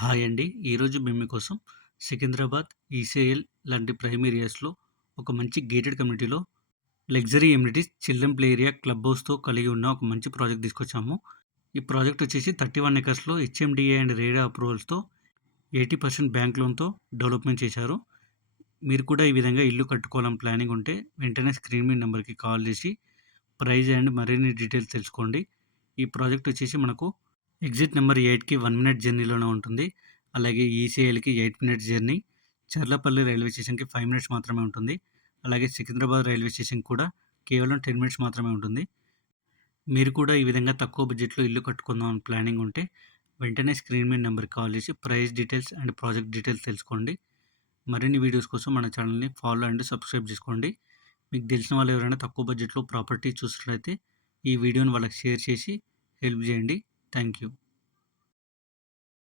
Hi అండి. ఈరోజు మేము మీకోసం సికింద్రాబాద్, ఈసీఐఎల్ లాంటి ప్రైమ్ ఏరియాస్‌లో ఒక మంచి గేటెడ్ కమ్యూనిటీలో luxury amenities, children play area, club హౌస్‌తో కలిగి ఉన్న ఒక మంచి ప్రాజెక్ట్ తీసుకొచ్చాము. ఈ ప్రాజెక్ట్ వచ్చేసి 31 ఎకర్స్‌లో హెచ్ఎండిఏ అండ్ రేరా అప్రూవల్స్‌తో 80% బ్యాంక్ లోన్‌తో డెవలప్‌మెంట్ చేశారు. మీరు కూడా ఈ విధంగా ఇల్లు కట్టుకోవాలని ప్లానింగ్ ఉంటే వెంటనే స్క్రీన్ మీద నంబర్‌కి కాల్ చేసి ప్రైస్ అండ్ మరిన్ని డీటెయిల్స్ తెలుసుకోండి. ఈ ప్రాజెక్ట్ వచ్చేసి మనకు ఎగ్జిట్ నెంబర్ 8కి 1 మినిట్ జర్నీలోనే ఉంటుంది. అలాగే ఈసీఐఎల్‌కి 8 మినిట్స్ జర్నీ. చర్లపల్లి రైల్వే స్టేషన్‌కి 5 మినిట్స్ మాత్రమే ఉంటుంది. అలాగే సికింద్రాబాద్ రైల్వే స్టేషన్‌కి కూడా కేవలం 10 మినిట్స్ మాత్రమే ఉంటుంది. మీరు కూడా ఈ విధంగా తక్కువ బడ్జెట్‌లో ఇల్లు కట్టుకుందాం అని ప్లానింగ్ ఉంటే వెంటనే స్క్రీన్ మీద నంబర్‌కి కాల్ చేసి price details and project details తెలుసుకోండి. మరిన్ని వీడియోస్ కోసం మన ఛానల్‌ని ఫాలో అండ్ సబ్స్క్రైబ్ చేసుకోండి. మీకు తెలిసిన వాళ్ళు ఎవరైనా తక్కువ బడ్జెట్‌లో ప్రాపర్టీ చూసినట్లయితే ఈ వీడియోని వాళ్ళకి షేర్ చేసి హెల్ప్ చేయండి. Thank you.